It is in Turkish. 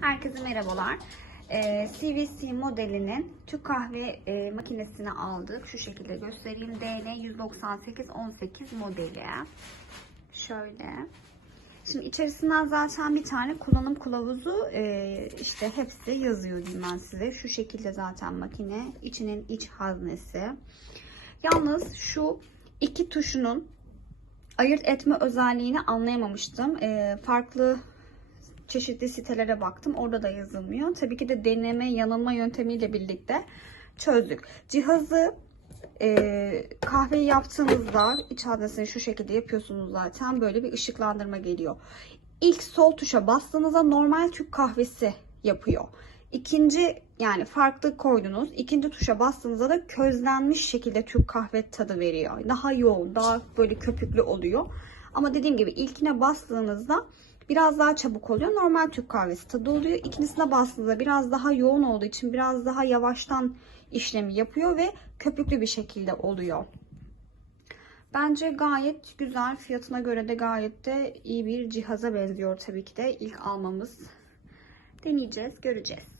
Herkese merhabalar. Ee, CVC modelinin Türk kahve e, makinesini aldık. Şu şekilde göstereyim. DN 19818 modeli. Şöyle. Şimdi içerisinden zaten bir tane kullanım kılavuzu e, işte hepsi yazıyor diyeyim ben size. Şu şekilde zaten makine. içinin iç haznesi. Yalnız şu iki tuşunun ayırt etme özelliğini anlayamamıştım. E, farklı çeşitli sitelere baktım. Orada da yazılmıyor. Tabii ki de deneme yanılma yöntemiyle birlikte çözdük. Cihazı e, kahveyi yaptığınızda iç adresini şu şekilde yapıyorsunuz zaten. Böyle bir ışıklandırma geliyor. İlk sol tuşa bastığınızda normal Türk kahvesi yapıyor. İkinci yani farklı koydunuz. İkinci tuşa bastığınızda da közlenmiş şekilde Türk kahve tadı veriyor. Daha yoğun, daha böyle köpüklü oluyor. Ama dediğim gibi ilkine bastığınızda biraz daha çabuk oluyor. Normal Türk kahvesi tadı oluyor. İkincisine bastığınızda biraz daha yoğun olduğu için biraz daha yavaştan işlemi yapıyor ve köpüklü bir şekilde oluyor. Bence gayet güzel. Fiyatına göre de gayet de iyi bir cihaza benziyor tabii ki de. İlk almamız. Deneyeceğiz, göreceğiz.